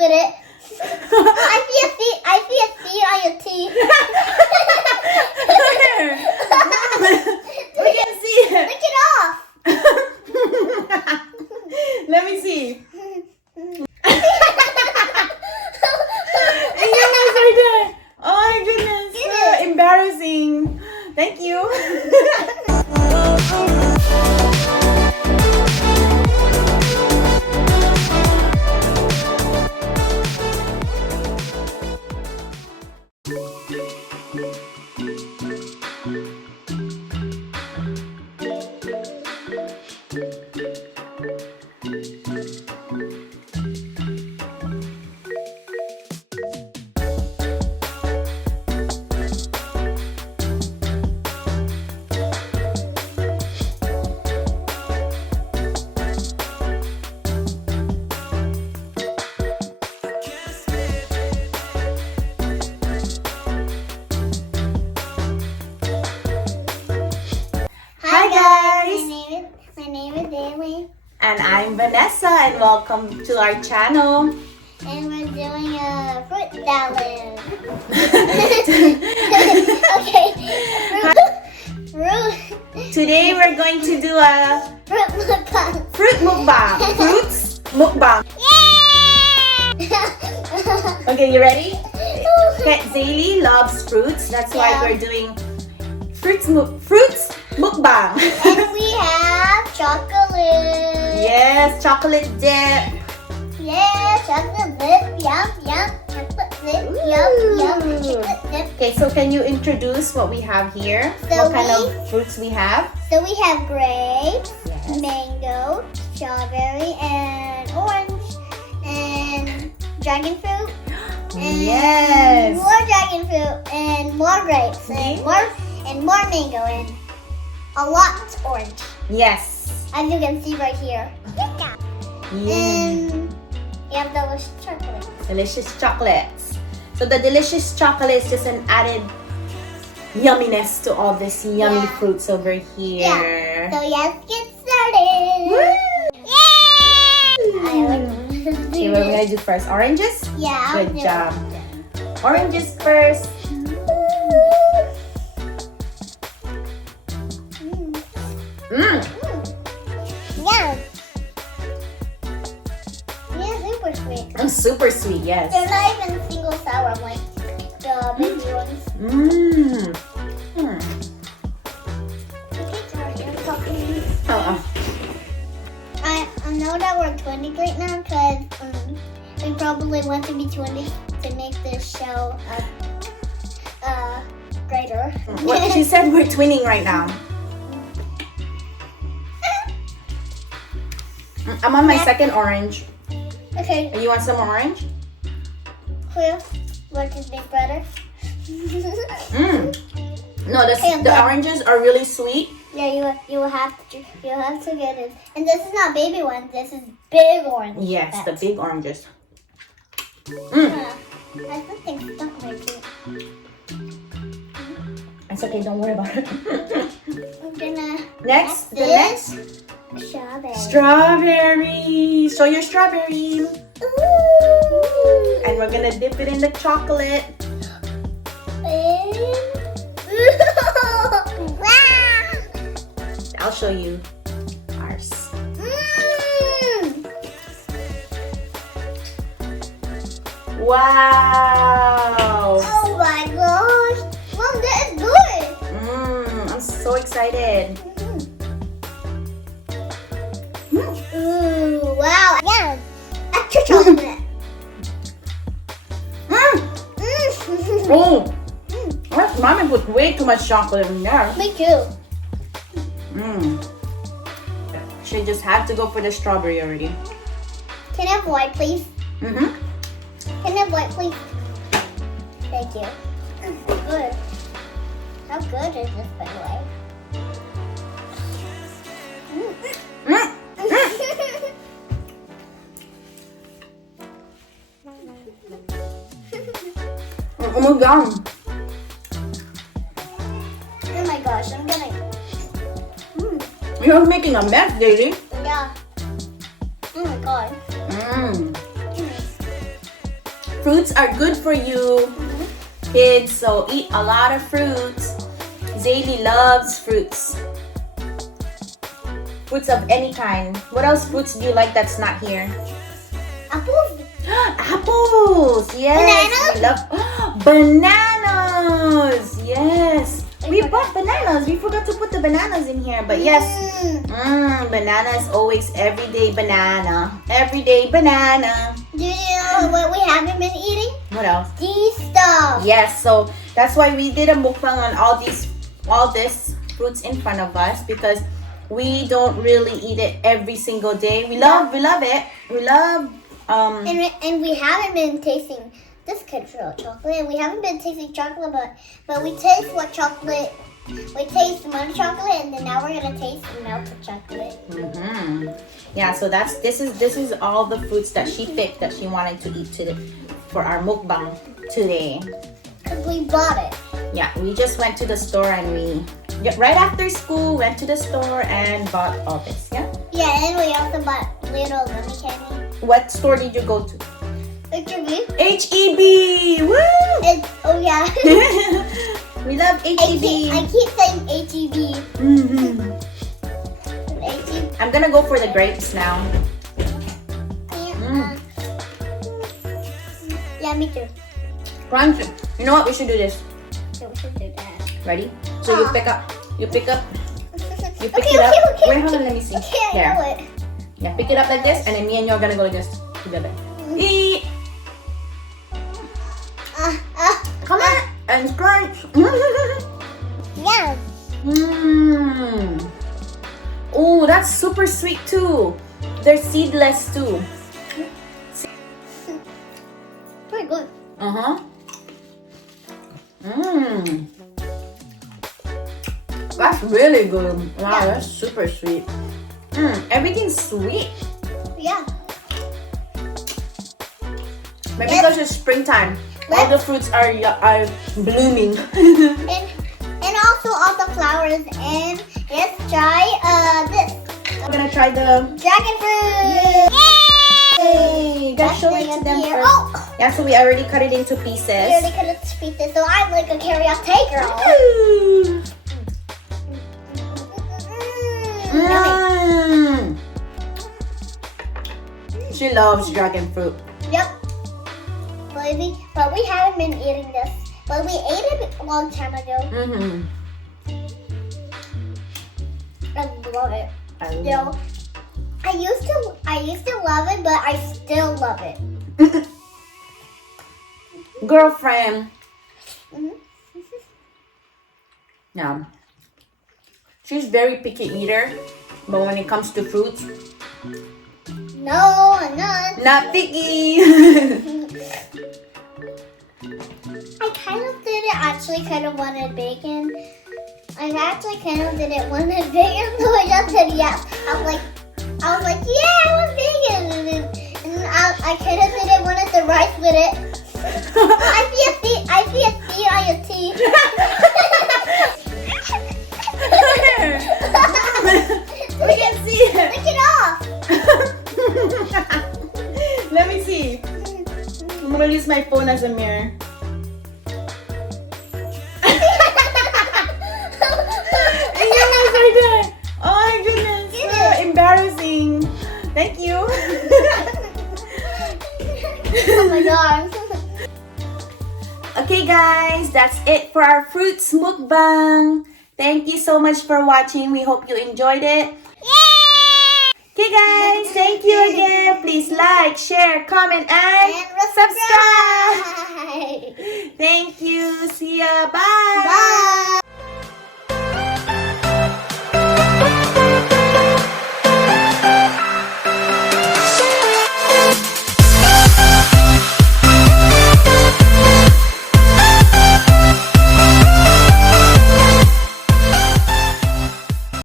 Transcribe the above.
spit it. I see a seed on your teeth. We can see it. Lick it off. Let me see. Oh my goodness. So embarrassing. Thank you. My name is Bailey. And I'm Vanessa, and welcome to our channel. And we're doing a fruit salad. Okay. Fruit. Today we're going to do a Fruit mukbang. fruit mukbang. Fruits mukbang. Yeah! Okay, you ready? Okay, Zaylee loves fruits. That's why we're doing fruits mukbang. And we have chocolate. Yes, chocolate dip. Yeah, chocolate dip. Yum, yum. Chocolate dip. Yum, yum. Chocolate dip. Okay, so can you introduce what we have here? So what kind of fruits we have? So we have grapes, Yes. mango, strawberry, and orange, and dragon fruit. And Yes. more dragon fruit, and more grapes, Okay. and more mango, and a lot orange. Yes. As you can see right here. Yeah. And you have delicious chocolate. Delicious chocolates. So the delicious chocolate is just an added yumminess to all this yummy Yeah. fruits over here. Yeah. So let's get started. Woo! Okay, what we're gonna do first? Oranges? Yeah, I'll Good do job. it. Oranges first. Mmm. Yeah. Yeah, super sweet. I'm super sweet, yes. They're not even single sour like the baby ones. Mmm. Okay, sorry, you're talking. I know that we're 20 right now because we probably want to be 20 to make this show greater. What she said, we're twinning right now. I'm on my second orange. Okay, You want some orange? clear. What is big brother? Mmm. No, Okay, the oranges are really sweet. Yeah, you have to get it. And this is not baby one. This is big orange. Yes, the big oranges. I think stuck my teeth. It's okay, don't worry about it. I'm gonna Next, the this. next. Strawberry. Strawberry. Show your strawberry. Ooh. And we're gonna dip it in the chocolate. Wow. I'll show you ours. Wow. Oh my gosh. Mom, that is good. I'm so excited. Ooh, wow. Yeah. Extra chocolate. Oh, mommy put way too much chocolate in there. Me too. She just had to go for the strawberry already. Can I have white, please? Mm-hmm. Can I have white, please? Thank you. Good. How good is this, by the way? Oh my god. Oh my gosh, I'm gonna. You're making a mess, Daisy. Yeah. Oh my god. fruits are good for you, kids. So eat a lot of fruits. Zaylee loves fruits. Fruits of any kind. What else fruits do you like that's not here? Apples. Apples. Yes. Bananas? We love bananas. Yes. We bought bananas. We forgot to put the bananas in here. But yes. Bananas always everyday banana. Everyday banana. Do you know what we haven't been eating? What else? These stuff. Yes, so that's why we did a mukbang on all this fruits in front of us, because we don't really eat it every single day. We love it. We love And we haven't been tasting this control chocolate. And we haven't been tasting chocolate, but we taste what chocolate. We taste milk chocolate, and then now we're gonna taste melted chocolate. Yeah, so this is all the fruits that she picked that she wanted to eat today for our mukbang today. Cause we bought it. Yeah, we just went to the store and right after school went to the store and bought all this. Yeah. Yeah, and we also bought little gummy candy. What store did you go to? HEB. HEB. Woo! Oh yeah. We love HEB. I keep saying HEB. HEB. I'm gonna go for the grapes now. Yeah, me too. Crunchy. You know what? We should do this. Yeah, we should do that. Ready? So you pick up. You pick it up. Okay. Wait, hold on. Let me see. Okay, I There. know it. Yeah, pick it up like this, and then me and you are gonna go like this together. Eat. Come on and crunch. Yeah. Oh, that's super sweet too. They're seedless too. Pretty good. That's really good. Wow, Yeah. that's super sweet. Everything's sweet. Yeah. Maybe because it's springtime. All the fruits are blooming. And also all the flowers. And let's try this. I'm gonna try the Dragon fruit. Yay! Gotta show it to them first. Oh! Yeah, so we already cut it into We pieces. already could have pieces, so I'm like a karaoke girl. Ooh. Yummy. She loves dragon fruit. Yep. But we haven't been eating this. But we ate it a long time ago. I love it. Still. I used to love it, but I still love it. Girlfriend. Yeah. She's very picky eater, but when it comes to fruits, No, I'm not. not picky. I actually kind of wanted bacon. I actually kind of didn't want bacon, so I just said yes. I was like, yeah, I want bacon. And I kind of didn't want the rice with it. I see a seed on your teeth. We can see it. Lick it off. Let me see. I'm gonna use my phone as a mirror. Oh my goodness. So embarrassing. Thank you. Oh my god. Okay guys, that's it for our fruits mukbang. Thank you so much for watching. We hope you enjoyed it. Okay guys, thank you again. Please like, share, comment, and subscribe. Thank you. See ya. Bye. Bye.